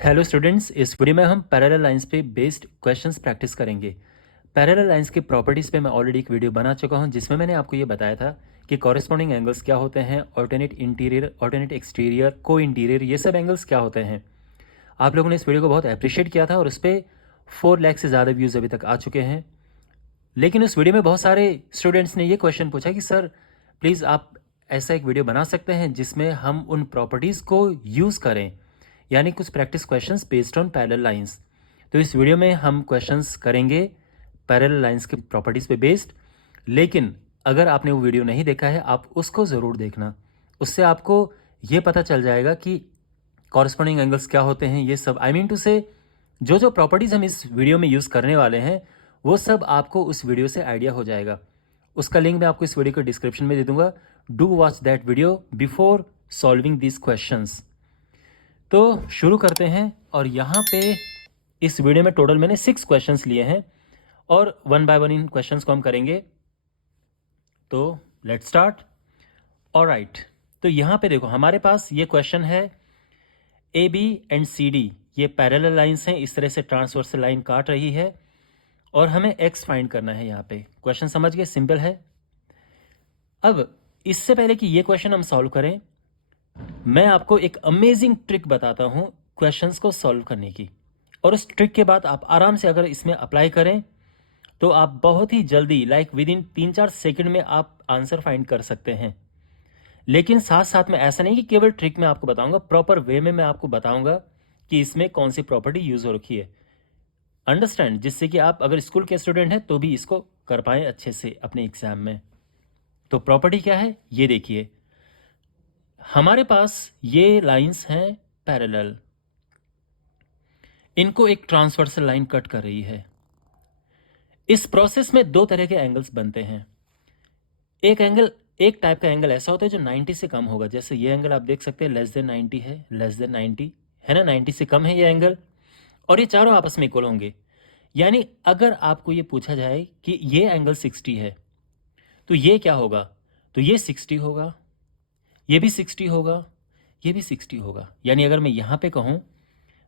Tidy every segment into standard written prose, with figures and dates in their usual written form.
Hello students, इस video में हम पैरेलल लाइंस पे बेस्ड क्वेश्चंस प्रैक्टिस करेंगे। पैरेलल लाइंस के प्रॉपर्टीज़ पे मैं ऑलरेडी एक वीडियो बना चुका हूं जिसमें मैंने आपको ये बताया था कि कॉरेस्पॉन्डिंग एंगल्स क्या होते हैं, ऑल्टरनेट इंटीरियर, ऑल्टरनेट एक्सटीरियर, को इंटीरियर, ये सब एंगल्स क्या होते हैं। आप लोगों ने इस वीडियो को बहुत अप्रिशिएट किया था और उस पर 4 लाख से ज़्यादा व्यूज़ अभी तक आ चुके हैं। लेकिन उस वीडियो में बहुत सारे स्टूडेंट्स ने ये क्वेश्चन पूछा कि सर प्लीज़ आप ऐसा एक वीडियो बना सकते हैं जिसमें हम उन प्रॉपर्टीज़ को यूज़ करें, यानी कुछ practice questions based on parallel lines. तो इस वीडियो में हम क्वेश्चंस करेंगे पैरेलल लाइंस के प्रॉपर्टीज़ पे बेस्ड। लेकिन अगर आपने वो वीडियो नहीं देखा है आप उसको ज़रूर देखना, उससे आपको ये पता चल जाएगा कि कॉरस्पॉन्डिंग एंगल्स क्या होते हैं। ये सब आई मीन टू से जो प्रॉपर्टीज़ हम इस वीडियो में यूज़ करने वाले हैं वो सब आपको उस वीडियो से आइडिया हो जाएगा। उसका लिंक मैं आपको इस वीडियो के डिस्क्रिप्शन में दे दूंगा। Do watch that video before solving this questions. तो शुरू करते हैं। और यहाँ पे इस वीडियो में टोटल मैंने 6 क्वेश्चंस लिए हैं और one by one in questions को हम करेंगे। तो लेट्स स्टार्ट। ऑलराइट, तो यहाँ पे देखो हमारे पास ये क्वेश्चन है A B and C D, ये पैरेलल लाइंस हैं, इस तरह से ट्रांसवर्सल लाइन काट रही है और हमें एक्स फाइंड करना है। यहाँ पे क्वेश्चन समझ गए, सिंपल है। अब इससे पहले कि ये क्वेश्चन हम सॉल्व करें, मैं आपको एक अमेजिंग ट्रिक बताता हूं क्वेश्चंस को सॉल्व करने की। और उस ट्रिक के बाद आप आराम से अगर इसमें अप्लाई करें तो आप बहुत ही जल्दी लाइक विद इन 3-4 सेकंड में आप आंसर फाइंड कर सकते हैं। लेकिन साथ साथ में ऐसा नहीं कि केवल ट्रिक में आपको बताऊंगा, प्रॉपर वे में मैं आपको बताऊंगा कि इसमें कौन सी प्रॉपर्टी यूज हो रखी है। अंडरस्टैंड, जिससे कि आप अगर स्कूल के स्टूडेंट हैं तो भी इसको कर पाए अच्छे से अपने एग्जाम में। तो प्रॉपर्टी क्या है ये देखिए। हमारे पास ये लाइंस हैं पैरेलल, इनको एक ट्रांसवर्सल लाइन कट कर रही है। इस प्रोसेस में दो तरह के एंगल्स बनते हैं। एक टाइप का एंगल ऐसा होता है जो 90 से कम होगा, जैसे ये एंगल आप देख सकते हैं लेस देन 90 है, लेस देन 90 है ना, 90 से कम है ये एंगल। और ये चारों आपस में इक्वल होंगे। यानी अगर आपको ये पूछा जाए कि ये एंगल 60 है तो ये क्या होगा, तो ये 60 होगा, ये भी 60 होगा, ये भी 60 होगा। यानी अगर मैं यहां पे कहूं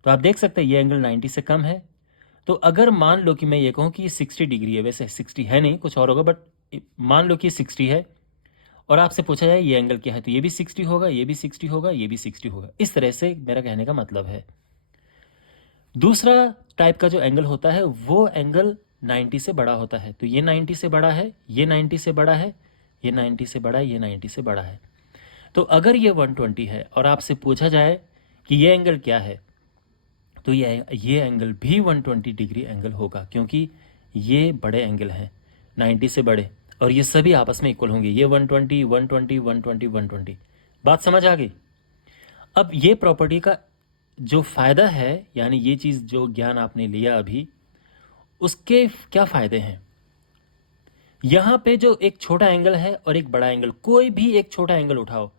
तो आप देख सकते हैं ये एंगल 90 से कम है। तो अगर मान लो कि मैं ये कहूं कि ये 60 डिग्री है, वैसे 60 है नहीं, कुछ और होगा, बट मान लो कि 60 है और आपसे पूछा जाए ये एंगल क्या है, तो ये भी 60 होगा, ये भी 60 होगा, ये भी 60 होगा। इस तरह से मेरा कहने का मतलब है। दूसरा टाइप का जो एंगल होता है वो एंगल 90 से बड़ा होता है। तो ये 90 से बड़ा है, ये 90 से बड़ा है, ये 90 से बड़ा है, ये 90 से बड़ा है। तो अगर ये 120 है और आपसे पूछा जाए कि ये एंगल क्या है, तो ये एंगल भी 120 डिग्री एंगल होगा, क्योंकि ये बड़े एंगल हैं 90 से बड़े, और ये सभी आपस में इक्वल होंगे। ये 120, 120, 120, 120। बात समझ आ गई। अब ये प्रॉपर्टी का जो फायदा है, यानी ये चीज़ जो ज्ञान आपने लिया अभी, उसके क्या फायदे हैं। यहाँ पे जो एक छोटा एंगल है और एक बड़ा एंगल, कोई भी एक छोटा एंगल उठाओ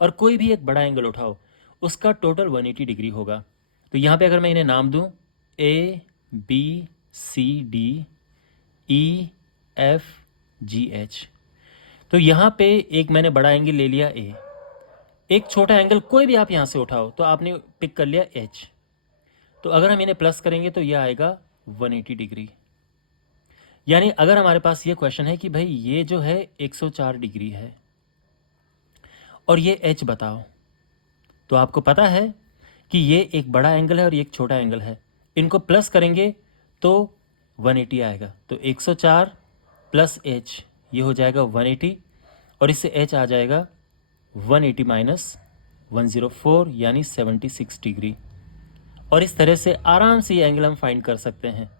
और कोई भी एक बड़ा एंगल उठाओ, उसका टोटल 180 डिग्री होगा। तो यहाँ पे अगर मैं इन्हें नाम दूं A B C D E F G H, तो यहाँ पे एक मैंने बड़ा एंगल ले लिया ए, एक छोटा एंगल कोई भी आप यहाँ से उठाओ तो आपने पिक कर लिया एच। तो अगर हम इन्हें प्लस करेंगे तो यह आएगा 180 डिग्री। यानी अगर हमारे पास ये क्वेश्चन है कि भाई ये जो है 104 डिग्री है और ये एच बताओ, तो आपको पता है कि ये एक बड़ा एंगल है और ये एक छोटा एंगल है, इनको प्लस करेंगे तो 180 आएगा। तो 104 प्लस एच ये हो जाएगा 180, और इससे एच आ जाएगा 180 माइनस 104 यानी 76 डिग्री। और इस तरह से आराम से ये एंगल हम फाइंड कर सकते हैं।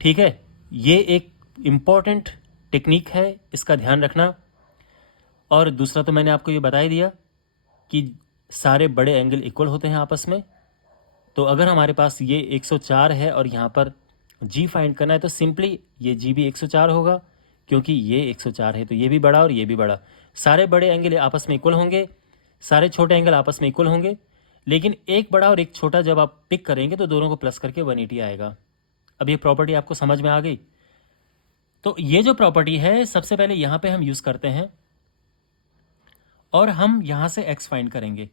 ठीक है, ये एक इम्पॉर्टेंट टेक्निक है, इसका ध्यान रखना। और दूसरा तो मैंने आपको ये बता ही दिया कि सारे बड़े एंगल इक्वल होते हैं आपस में। तो अगर हमारे पास ये 104 है और यहाँ पर जी फाइंड करना है तो सिंपली ये जी भी 104 होगा, क्योंकि ये 104 है तो ये भी बड़ा और ये भी बड़ा। सारे बड़े एंगल आपस में इक्वल होंगे, सारे छोटे एंगल आपस में इक्वल होंगे, लेकिन एक बड़ा और एक छोटा जब आप पिक करेंगे तो दोनों को प्लस करके 180 आएगा। अब ये प्रॉपर्टी आपको समझ में आ गई। तो ये जो प्रॉपर्टी है सबसे पहले यहाँ पे हम यूज़ करते हैं और हम यहाँ से एक्स फाइंड करेंगे।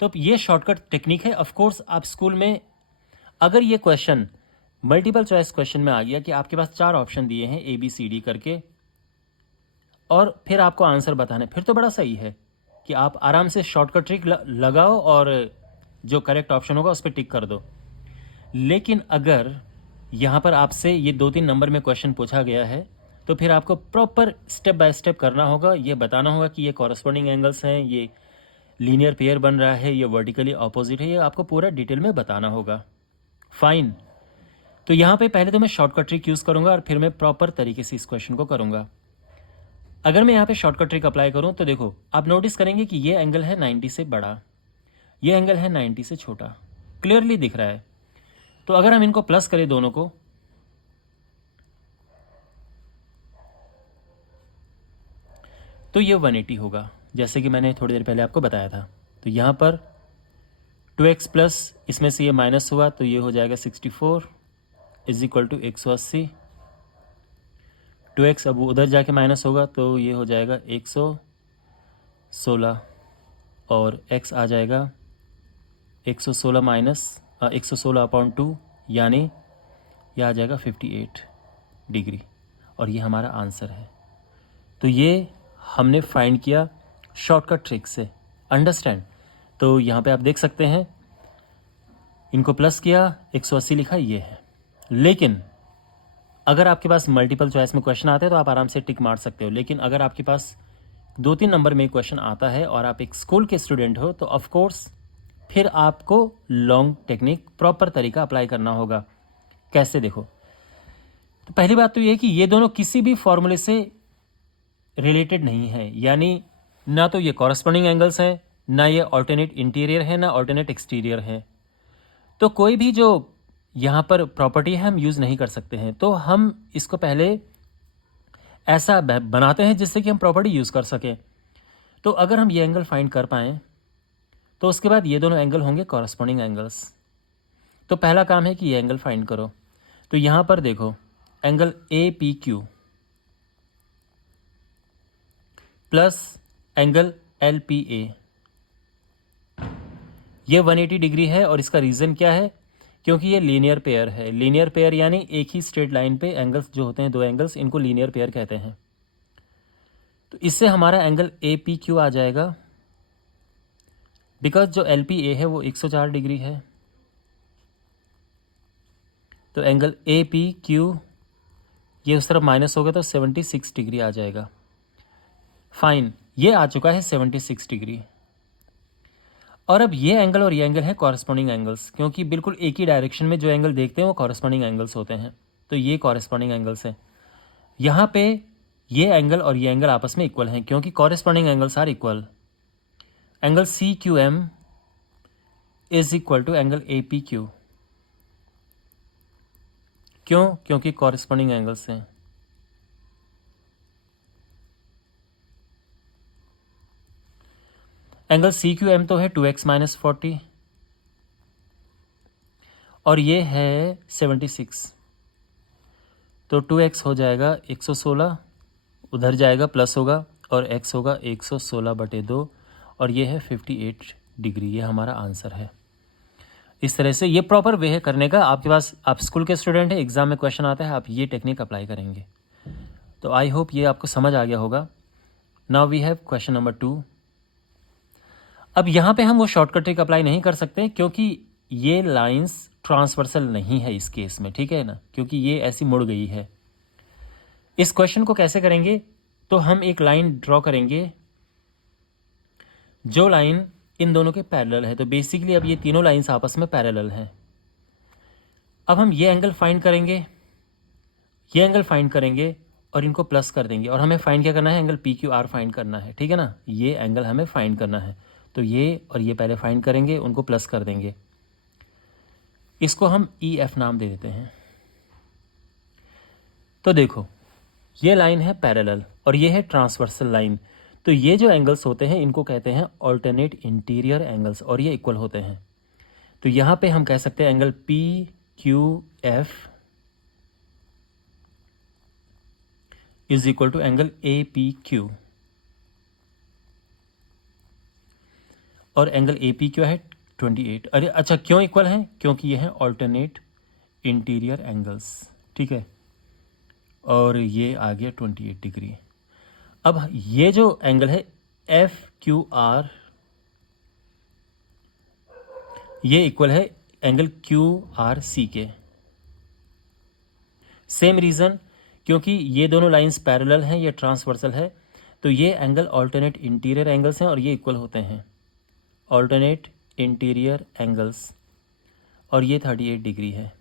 तो अब ये शॉर्टकट टेक्निक है। ऑफ कोर्स आप स्कूल में अगर ये क्वेश्चन मल्टीपल चॉइस क्वेश्चन में आ गया कि आपके पास 4 ऑप्शन दिए हैं ABCD करके और फिर आपको आंसर बताना है, फिर तो बड़ा सही है कि आप आराम से शॉर्टकट ट्रिक लगाओ और जो करेक्ट ऑप्शन होगा उस पर टिक कर दो। लेकिन अगर यहाँ पर आपसे ये 2-3 नंबर में क्वेश्चन पूछा गया है तो फिर आपको प्रॉपर स्टेप बाय स्टेप करना होगा। ये बताना होगा कि ये कॉरस्पॉन्डिंग एंगल्स हैं, ये लीनियर पेयर बन रहा है, ये वर्टिकली ऑपोजिट है, ये आपको पूरा डिटेल में बताना होगा। फाइन। तो यहाँ पे पहले तो मैं शॉर्टकट ट्रिक यूज़ करूँगा और फिर मैं प्रॉपर तरीके से इस क्वेश्चन को करूँगा। अगर मैं यहाँ पे शॉर्टकट ट्रिक अप्लाई करूँ तो देखो आप नोटिस करेंगे कि ये एंगल है 90 से बड़ा, ये एंगल है 90 से छोटा, क्लियरली दिख रहा है। तो अगर हम इनको प्लस करें दोनों को, तो ये 180 होगा, जैसे कि मैंने थोड़ी देर पहले आपको बताया था। तो यहाँ पर 2x प्लस इसमें से ये माइनस हुआ तो ये हो जाएगा 64 इज इक्वल टू 180। 2x अब उधर जाके माइनस होगा तो ये हो जाएगा 116 और x आ जाएगा 116 माइनस 116/2 यानी यह आ जाएगा 58 डिग्री और ये हमारा आंसर है। तो ये हमने फाइंड किया शॉर्टकट ट्रिक से, अंडरस्टैंड। तो यहाँ पे आप देख सकते हैं इनको प्लस किया 180 लिखा ये है। लेकिन अगर आपके पास मल्टीपल चॉइस में क्वेश्चन आते हैं तो आप आराम से टिक मार सकते हो। लेकिन अगर आपके पास 2-3 नंबर में क्वेश्चन आता है और आप एक स्कूल के स्टूडेंट हो तो ऑफ कोर्स फिर आपको लॉन्ग टेक्निक प्रॉपर तरीका अप्लाई करना होगा। कैसे देखो, तो पहली बात तो ये है कि ये दोनों किसी भी फॉर्मूले से रिलेटेड नहीं है, यानी ना तो ये कॉरस्पॉन्डिंग एंगल्स हैं, ना ये ऑल्टरनेट इंटीरियर है, ना ऑल्टरनेट एक्सटीरियर है। तो कोई भी जो यहाँ पर प्रॉपर्टी है हम यूज़ नहीं कर सकते हैं। तो हम इसको पहले ऐसा बनाते हैं जिससे कि हम प्रॉपर्टी यूज़ कर सकें। तो अगर हम ये एंगल फाइंड कर पाएँ तो उसके बाद ये दोनों एंगल होंगे कॉरस्पॉन्डिंग एंगल्स। तो पहला काम है कि ये एंगल फाइंड करो। तो यहाँ पर देखो angle APQ plus angle LPA, ये 180 डिग्री है और इसका रीज़न क्या है? क्योंकि ये लीनियर पेयर है। लीनियर पेयर यानी एक ही स्ट्रेट लाइन पे एंगल्स जो होते हैं, दो एंगल्स, इनको लीनियर पेयर कहते हैं। तो इससे हमारा एंगल APQ आ जाएगा, बिकॉज जो LPA है वो 104 डिग्री है। तो एंगल APQ ये उस तरफ माइनस होगा तो 76 डिग्री आ जाएगा। फाइन, ये आ चुका है 76 डिग्री। और अब ये एंगल और ये एंगल है कॉरस्पॉन्डिंग एंगल्स, क्योंकि बिल्कुल एक ही डायरेक्शन में जो एंगल देखते हैं वो कॉरस्पॉन्डिंग एंगल्स होते हैं। तो ये कॉरस्पॉन्डिंग एंगल्स हैं। यहाँ पे ये एंगल और ये एंगल आपस में इक्वल हैं, क्योंकि corresponding angles are equal. Angle CQM is equal to angle APQ। क्यों? क्योंकि कॉरस्पॉन्डिंग एंगल्स हैं। एंगल CQM तो है 2x माइनस 40 और ये है 76। तो 2x हो जाएगा 116, उधर जाएगा प्लस होगा और x होगा 116/2 और ये है 58 डिग्री। ये हमारा आंसर है। इस तरह से ये प्रॉपर वे है करने का। आपके पास, आप स्कूल के स्टूडेंट हैं, एग्जाम में क्वेश्चन आता है, आप ये टेक्निक अप्लाई करेंगे। तो आई होप ये आपको समझ आ गया होगा। Now we have question number 2। अब यहाँ पे हम वो शॉर्टकट ट्रिक अप्लाई नहीं कर सकते क्योंकि ये लाइंस ट्रांसवर्सल नहीं है इस केस में, ठीक है ना, क्योंकि ये ऐसी मुड़ गई है। इस क्वेश्चन को कैसे करेंगे? तो हम एक लाइन ड्रॉ करेंगे जो लाइन इन दोनों के पैरेलल है। तो बेसिकली अब ये तीनों लाइंस आपस में पैरेलल हैं। अब हम ये एंगल फाइंड करेंगे, ये एंगल फाइंड करेंगे और इनको प्लस कर देंगे। और हमें फाइंड क्या करना है? एंगल PQR फाइंड करना है, ठीक है ना। ये एंगल हमें फाइंड करना है। तो ये और ये पहले फाइंड करेंगे, उनको प्लस कर देंगे। इसको हम EF नाम दे देते हैं। तो देखो ये लाइन है पैरेलल और ये है ट्रांसवर्सल लाइन। तो ये जो एंगल्स होते हैं इनको कहते हैं ऑल्टरनेट इंटीरियर एंगल्स और ये इक्वल होते हैं। तो यहाँ पे हम कह सकते हैं angle PQF is equal to angle APQ। और एंगल ए पी क्या है 28। अरे अच्छा, क्यों इक्वल हैं? क्योंकि ये हैं ऑल्टरनेट इंटीरियर एंगल्स, ठीक है। और ये आ गया 28 डिग्री। अब ये जो एंगल है एफ क्यू आर, ये इक्वल है एंगल क्यू आर सी के। सेम रीज़न, क्योंकि ये दोनों लाइंस पैरेलल हैं, ये ट्रांसवर्सल है, तो ये एंगल ऑल्टरनेट इंटीरियर एंगल्स हैं और ये इक्वल होते हैं, ऑल्टरनेट इंटीरियर एंगल्स। और ये 38 डिग्री है।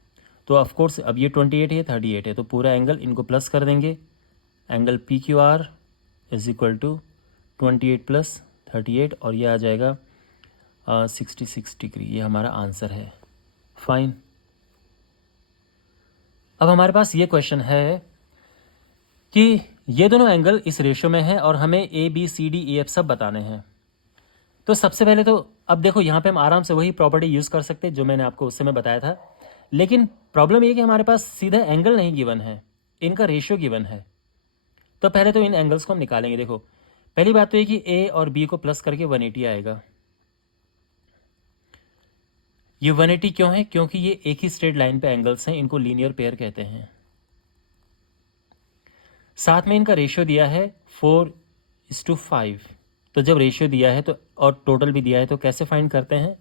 तो ऑफ कोर्स अब ये 28 है, ये 38 है, तो पूरा एंगल इनको प्लस कर देंगे। Angle P Q R is equal to 28 plus 38 और ये आ जाएगा 66 डिग्री। ये हमारा आंसर है। फाइन। अब हमारे पास ये क्वेश्चन है कि ये दोनों एंगल इस रेशियो में हैं और हमें A B C D E F सब बताने हैं। तो सबसे पहले तो अब देखो, यहाँ पे हम आराम से वही प्रॉपर्टी यूज़ कर सकते हैं जो मैंने आपको उस समय बताया था, लेकिन प्रॉब्लम ये कि हमारे पास सीधा एंगल नहीं गिवन है, इनका रेशियो गिवन है। तो पहले तो इन एंगल्स को हम निकालेंगे। देखो, पहली बात तो ये कि ए और बी को प्लस करके 180 आएगा। ये 180 क्यों है? क्योंकि ये एक ही स्ट्रेट लाइन पे एंगल्स हैं, इनको लीनियर पेयर कहते हैं। साथ में इनका रेशियो दिया है 4:5। तो जब रेशियो दिया है तो और टोटल भी दिया है तो कैसे फाइंड करते हैं?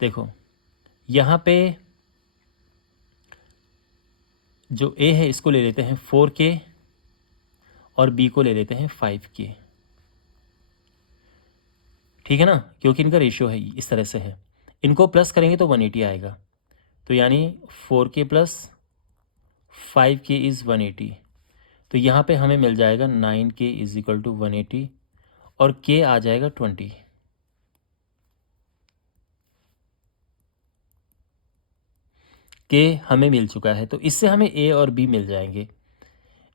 देखो, यहाँ पे जो ए है इसको ले लेते हैं 4K और बी को ले लेते हैं 5K, ठीक है ना, क्योंकि इनका रेशियो है इस तरह से है। इनको प्लस करेंगे तो 180 आएगा, तो यानी 4K प्लस 5K इज़ 180। तो यहाँ पे हमें मिल जाएगा 9K इज इक्वल टू 180 और K आ जाएगा 20। K हमें मिल चुका है, तो इससे हमें A और B मिल जाएंगे।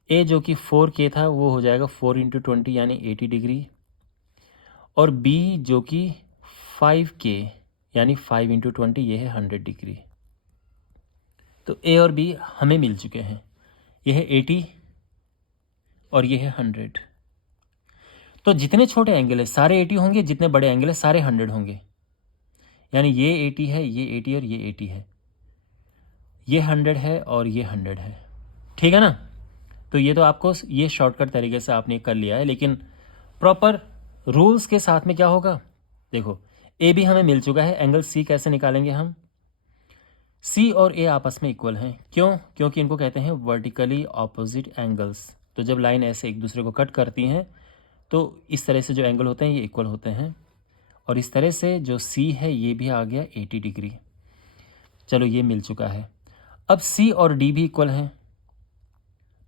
A जो कि 4K था वो हो जाएगा 4 इंटू 20 यानी 80 डिग्री, और B जो कि 5K यानी 5 इंटू 20 ये है 100 डिग्री। तो A और B हमें मिल चुके हैं, ये है 80 और ये है 100। तो जितने छोटे एंगल है सारे 80 होंगे, जितने बड़े एंगल है सारे 100 होंगे। यानी ये 80 है, ये 80 और ये 80 है, ये 100 है और ये 100 है, ठीक है ना। तो ये तो आपको ये शॉर्टकट तरीके से आपने कर लिया है, लेकिन प्रॉपर रूल्स के साथ में क्या होगा? देखो, ए भी हमें मिल चुका है, एंगल सी कैसे निकालेंगे हम? सी और ए आपस में इक्वल हैं, क्यों? क्योंकि इनको कहते हैं वर्टिकली ऑपोजिट एंगल्स। तो जब लाइन ऐसे एक दूसरे को कट करती हैं तो इस तरह से जो एंगल होते हैं ये इक्वल होते हैं, और इस तरह से जो सी है ये भी आ गया 80 डिग्री। चलो, ये मिल चुका है। अब सी और डी भी इक्वल हैं,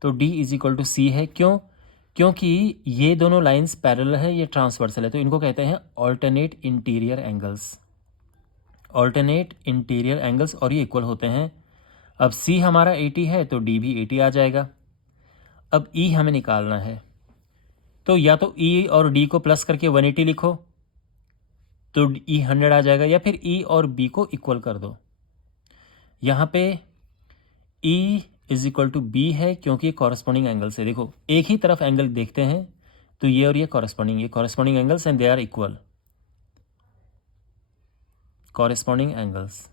तो डी इज इक्वल टू सी है, क्यों? क्योंकि ये दोनों लाइंस पैरेलल है, ये ट्रांसवर्सल है, तो इनको कहते हैं alternate interior angles. Alternate interior angles और ये इक्वल होते हैं। अब सी हमारा 80 है तो डी भी 80 आ जाएगा। अब ई हमें निकालना है, तो या तो ई और डी को प्लस करके 180 लिखो तो ई 100 आ जाएगा, या फिर ई और बी को इक्वल कर दो। यहाँ पे E is equal to B है क्योंकि कॉरस्पॉन्डिंग एंगल से, देखो एक ही तरफ एंगल देखते हैं तो ये और ये corresponding angles and they are equal, corresponding angles.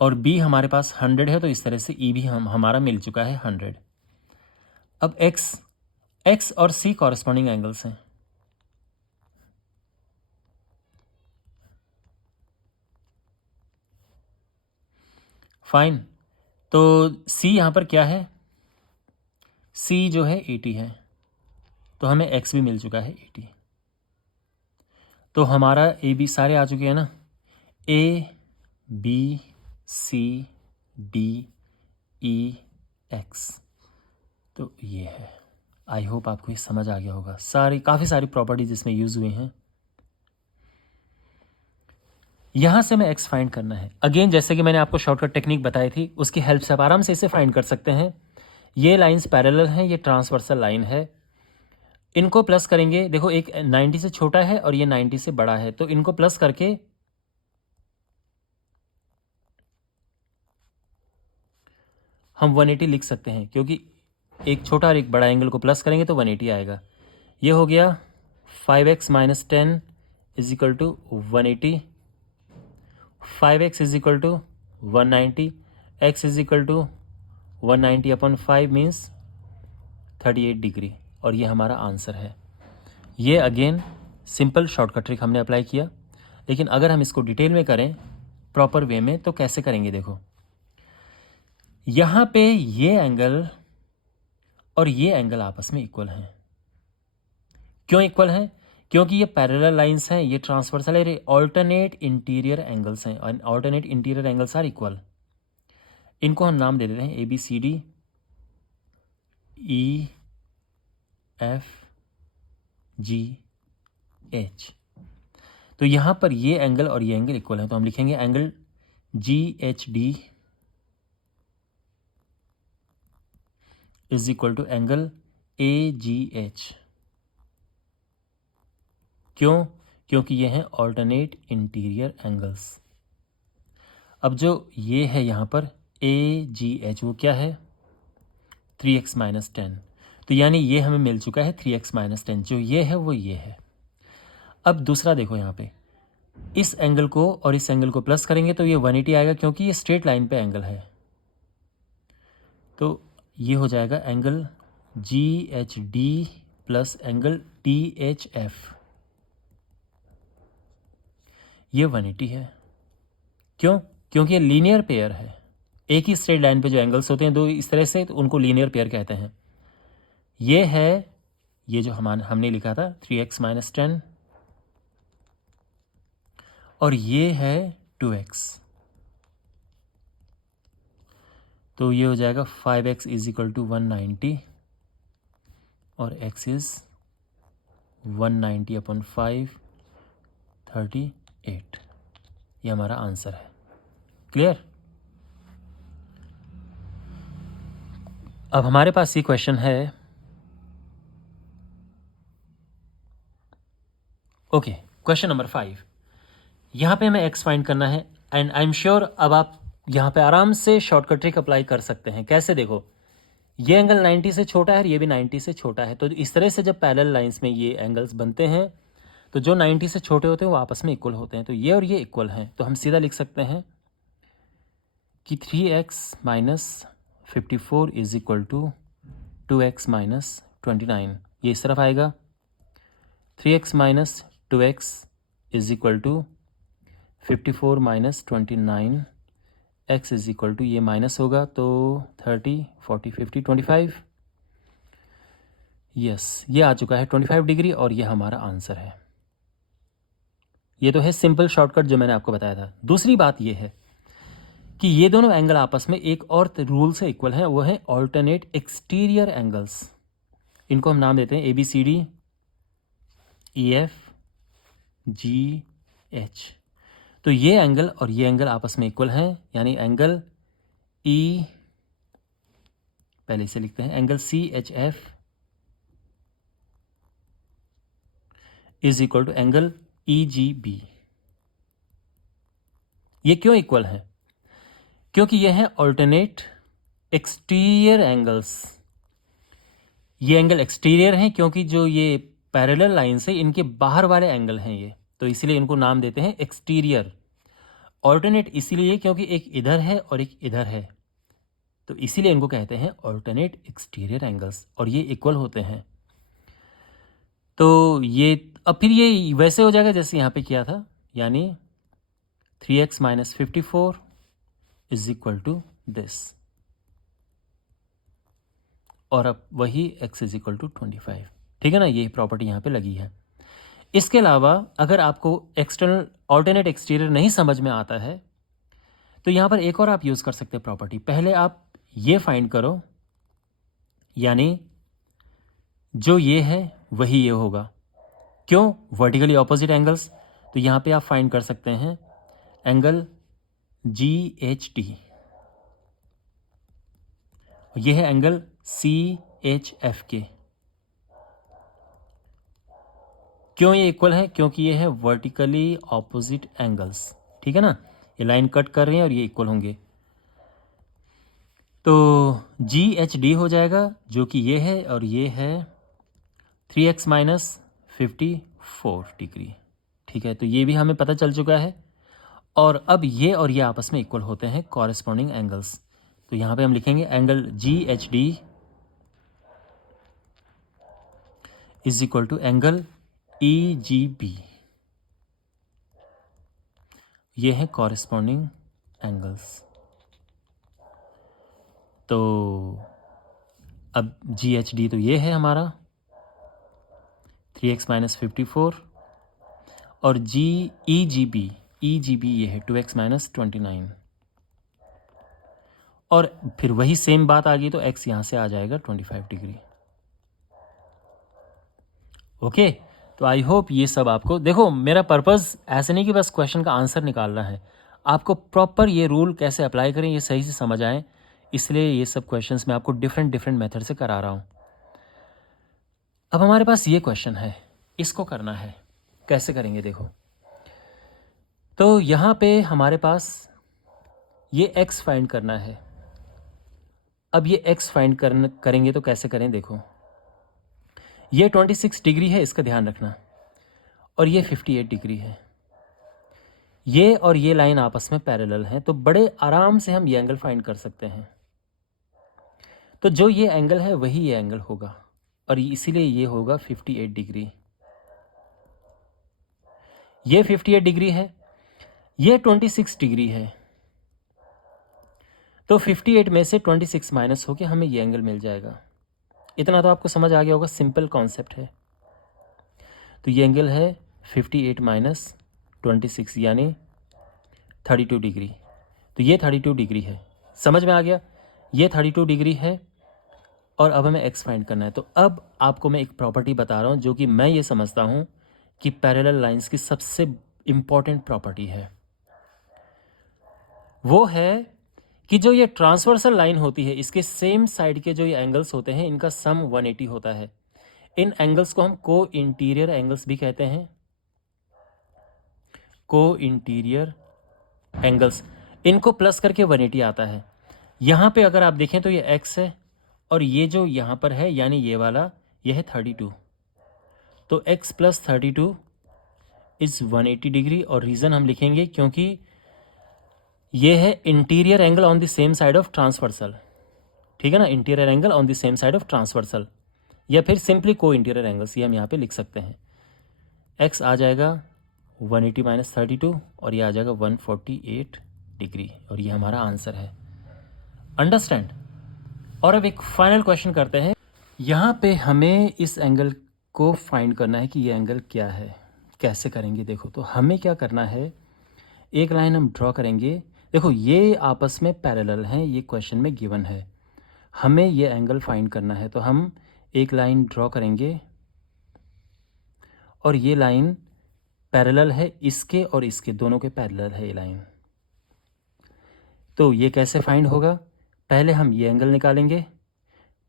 और b हमारे पास 100 है, तो इस तरह से e भी हमारा मिल चुका है 100। अब x और c कॉरस्पॉन्डिंग एंगल्स हैं। फाइन। तो c यहाँ पर क्या है? c जो है 80 है, तो हमें x भी मिल चुका है 80। तो हमारा ए बी सारे आ चुके हैं ना, a b c d e x। तो ये है। आई होप आपको ये समझ आ गया होगा। काफ़ी सारी प्रॉपर्टीज इसमें यूज़ हुई हैं। यहाँ से हमें x फाइंड करना है। अगेन, जैसे कि मैंने आपको शॉर्टकट टेक्निक बताई थी, उसकी हेल्प से आप आराम से इसे फाइंड कर सकते हैं। ये लाइंस पैरेलल हैं, ये ट्रांसवर्सल लाइन है, इनको प्लस करेंगे। देखो, एक 90 से छोटा है और ये 90 से बड़ा है, तो इनको प्लस करके हम 180 लिख सकते हैं, क्योंकि एक छोटा और एक बड़ा एंगल को प्लस करेंगे तो 180 आएगा। ये हो गया 5x minus 10 is equal to 180, 5x is equal to 190, x is equal to 190 upon 5 means 38 degree, और ये हमारा आंसर है। ये अगेन सिंपल शॉर्टकट ट्रिक हमने अप्लाई किया, लेकिन अगर हम इसको डिटेल में करें प्रॉपर वे में तो कैसे करेंगे देखो, यहाँ पे ये एंगल और ये एंगल आपस में इक्वल हैं। क्यों इक्वल हैं? क्योंकि ये पैरेलल लाइंस हैं, ये ट्रांसवर्सल है, ऑल्टरनेट इंटीरियर एंगल्स हैं, और alternate interior angles are equal. इनको हम नाम दे देते हैं ABCD EFGH। तो यहाँ पर ये एंगल और ये एंगल इक्वल है, तो हम लिखेंगे angle GHD is equal to angle AGH। क्यों? क्योंकि ये हैं ऑल्टरनेट इंटीरियर एंगल्स। अब जो ये है यहाँ पर AGH वो क्या है? 3x minus 10। तो यानी ये हमें मिल चुका है 3x माइनस 10, जो ये है वो ये है। अब दूसरा देखो, यहाँ पे इस एंगल को और इस एंगल को प्लस करेंगे तो ये 180 आएगा, क्योंकि ये स्ट्रेट लाइन पे एंगल है। तो ये हो जाएगा angle GHD plus angle THF, ये 180 है। क्यों? क्योंकि ये लीनियर पेयर है। एक ही स्ट्रेट लाइन पे जो एंगल्स होते हैं दो इस तरह से, तो उनको लीनियर पेयर कहते हैं। ये है, ये जो हमने लिखा था 3x माइनस 10, और ये है 2x, तो ये हो जाएगा 5x इज इक्वल टू 190 और x इज 190 अपॉन 5 38। ये हमारा आंसर है। क्लियर? अब हमारे पास ये क्वेश्चन है, ओके, क्वेश्चन नंबर 5। यहाँ पे हमें x फाइंड करना है, एंड आई एम श्योर अब आप यहाँ पे आराम से शॉर्टकट ट्रिक अप्लाई कर सकते हैं। कैसे? देखो, ये एंगल 90 से छोटा है और ये भी 90 से छोटा है, तो इस तरह से जब पैरेलल लाइंस में ये एंगल्स बनते हैं तो जो 90 से छोटे होते हैं वो आपस में इक्वल होते हैं। तो ये और ये इक्वल हैं, तो हम सीधा लिख सकते हैं कि 3x minus 54 is equal to 2x minus 29। ये इस तरफ आएगा, 3x minus 2x is equal to 54 minus 29, x is equal to, ये माइनस होगा तो 30 40 50 25। यस, ये आ चुका है 25 डिग्री, और ये हमारा आंसर है। ये तो है सिंपल शॉर्टकट जो मैंने आपको बताया था। दूसरी बात ये है कि ये दोनों एंगल आपस में एक और रूल से इक्वल हैं, वो है ऑल्टरनेट एक्सटीरियर एंगल्स। इनको हम नाम देते हैं ABCD EFGH। तो ये एंगल और ये एंगल आपस में इक्वल हैं, यानी एंगल E, पहले इसे लिखते हैं, angle CHF is equal to angle EGB। ये क्यों इक्वल है? क्योंकि ये है ऑल्टरनेट एक्सटीरियर एंगल्स। ये एंगल एक्सटीरियर हैं क्योंकि जो ये पैरेलल लाइन से इनके बाहर वाले एंगल हैं ये, तो इसीलिए इनको नाम देते हैं एक्सटीरियर। ऑल्टरनेट इसीलिए क्योंकि एक इधर है और एक इधर है, तो इसीलिए इनको कहते हैं ऑल्टरनेट एक्सटीरियर एंगल्स, और ये इक्वल होते हैं। तो ये अब फिर ये वैसे हो जाएगा जैसे यहाँ पे किया था, यानी 3x minus 54 is equal to this, और अब वही x इज इक्वल टू 25। ठीक है ना? ये प्रॉपर्टी यहाँ पे लगी है। इसके अलावा अगर आपको एक्सटर्नल ऑल्टरनेट एक्सटीरियर नहीं समझ में आता है तो यहाँ पर एक और आप यूज़ कर सकते हैं प्रॉपर्टी। पहले आप ये फाइंड करो, यानी जो ये है वही ये होगा। क्यों? वर्टिकली ऑपोजिट एंगल्स, तो यहाँ पे आप फाइंड कर सकते हैं एंगल GHT, ये है एंगल CHFK। क्यों ये इक्वल है? क्योंकि ये है वर्टिकली ऑपोजिट एंगल्स। ठीक है ना? ये लाइन कट कर रहे हैं और ये इक्वल होंगे, तो GHD हो जाएगा, जो कि ये है, और ये है 3x माइनस 54 डिग्री। ठीक है, तो ये भी हमें पता चल चुका है। और अब ये और ये आपस में इक्वल होते हैं कॉरेस्पॉन्डिंग एंगल्स। तो यहाँ पे हम लिखेंगे angle GHD is equal to angle EGB। ये है कॉरेस्पॉन्डिंग एंगल्स। तो अब GHD तो ये है हमारा 3x माइनस 54 और EGB ये है 2x माइनस 29। और फिर वही सेम बात आ गई तो x यहाँ से आ जाएगा 25 डिग्री। ओके, तो आई होप ये सब आपको, देखो मेरा पर्पज़ ऐसे नहीं कि बस क्वेश्चन का आंसर निकालना है, आपको प्रॉपर ये रूल कैसे अप्लाई करें ये सही से समझ आए, इसलिए ये सब क्वेश्चंस मैं आपको डिफरेंट मेथड से करा रहा हूँ। अब हमारे पास ये क्वेश्चन है, इसको करना है, कैसे करेंगे देखो। तो यहाँ पे हमारे पास ये x फाइंड करना है। अब ये x फाइंड करेंगे तो कैसे करें देखो, ये 26 डिग्री है, इसका ध्यान रखना, और ये 58 डिग्री है। ये और ये लाइन आपस में पैरेलल हैं, तो बड़े आराम से हम ये एंगल फाइंड कर सकते हैं। तो जो ये एंगल है वही ये एंगल होगा, और इसीलिए ये होगा 58 डिग्री। ये 58 डिग्री है, ये 26 डिग्री है, तो 58 में से 26 माइनस होके हमें ये एंगल मिल जाएगा। इतना तो आपको समझ आ गया होगा, सिंपल कॉन्सेप्ट है। तो ये एंगल है 58 माइनस 26 यानी 32 डिग्री। तो ये 32 डिग्री है, समझ में आ गया, ये 32 डिग्री है। और अब हमें x फाइंड करना है। तो अब आपको मैं एक प्रॉपर्टी बता रहा हूँ जो कि मैं ये समझता हूँ कि पैरेलल लाइंस की सबसे इम्पॉर्टेंट प्रॉपर्टी है। वो है कि जो ये ट्रांसवर्सल लाइन होती है, इसके सेम साइड के जो ये एंगल्स होते हैं, इनका सम 180 होता है। इन एंगल्स को हम को इंटीरियर एंगल्स भी कहते हैं, को इंटीरियर एंगल्स। इनको प्लस करके 180 आता है। यहाँ पे अगर आप देखें तो ये x है, और ये जो यहाँ पर है यानी ये वाला, ये है 32। तो x प्लस 32 इज 180 डिग्री। और रीज़न हम लिखेंगे क्योंकि ये है interior angle on the same side of transversal. ठीक है ना, interior angle on the same side of transversal, या फिर सिंपली को इंटीरियर एंगल्स, ये हम यहाँ पे लिख सकते हैं। x आ जाएगा 180 माइनस 32 और ये आ जाएगा 148 डिग्री, और ये हमारा आंसर है। अंडरस्टैंड। और अब एक फाइनल क्वेश्चन करते हैं। यहाँ पे हमें इस एंगल को फाइंड करना है कि ये एंगल क्या है। कैसे करेंगे देखो, तो हमें क्या करना है, एक लाइन हम ड्रॉ करेंगे। देखो ये आपस में पैरेलल हैं, ये क्वेश्चन में गिवन है, हमें ये एंगल फाइंड करना है। तो हम एक लाइन ड्रॉ करेंगे, और ये लाइन पैरेलल है इसके और इसके, दोनों के पैरेलल है ये लाइन। तो ये कैसे फाइंड होगा, पहले हम ये एंगल निकालेंगे,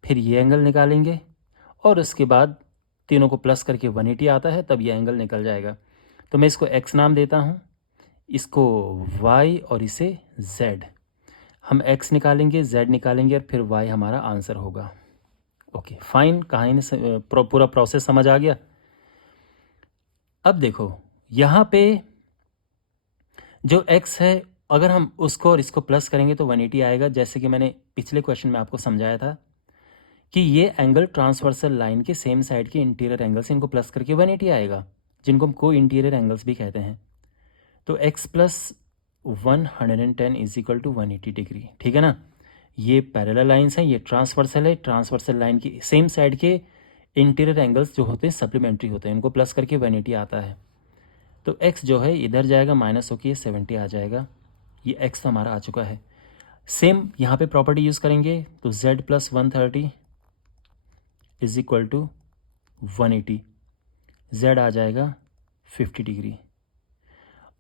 फिर ये एंगल निकालेंगे, और उसके बाद तीनों को प्लस करके 180 आता है, तब ये एंगल निकल जाएगा। तो मैं इसको x नाम देता हूँ, इसको y और इसे z। हम x निकालेंगे, z निकालेंगे, और फिर y हमारा आंसर होगा। ओके फाइन, कहानी में पूरा प्रोसेस समझ आ गया। अब देखो यहाँ पे जो x है, अगर हम उसको और इसको प्लस करेंगे तो 180 आएगा, जैसे कि मैंने पिछले क्वेश्चन में आपको समझाया था कि ये एंगल ट्रांसवर्सल लाइन के सेम साइड के इंटीरियर एंगल्स, इनको प्लस करके 180 आएगा, जिनको हम को इंटीरियर एंगल्स भी कहते हैं। तो x plus 110 is equal to 180 degree. ठीक है ना, ये पैरेलल लाइंस हैं, ये ट्रांसवर्सल है, ट्रांसवर्सल लाइन की सेम साइड के इंटीरियर एंगल्स जो होते हैं सप्लीमेंट्री होते हैं, इनको प्लस करके 180 आता है। तो x जो है इधर जाएगा, माइनस होकर ये 70 आ जाएगा। ये x तो हमारा आ चुका है। सेम यहाँ पे प्रॉपर्टी यूज़ करेंगे, तो z plus 130 is equal to 180, z आ जाएगा 50 डिग्री।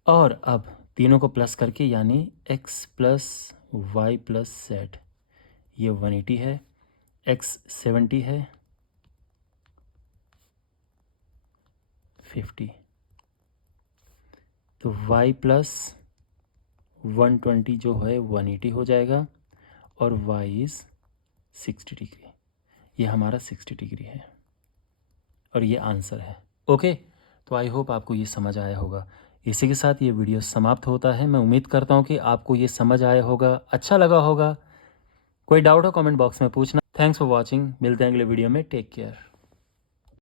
और अब तीनों को प्लस करके यानी x plus Y plus z, ये 180 है, x 70 है, 50, तो y प्लस 120 जो है 180 हो जाएगा, और y इज़ 60 डिग्री, ये हमारा 60 डिग्री है। और ये आंसर है। ओके, तो आई होप आपको ये समझ आया होगा। इसी के साथ ये वीडियो समाप्त होता है। मैं उम्मीद करता हूँ कि आपको ये समझ आया होगा, अच्छा लगा होगा। कोई डाउट हो कमेंट बॉक्स में पूछना। थैंक्स फॉर वॉचिंग, मिलते हैं अगले वीडियो में। Take care.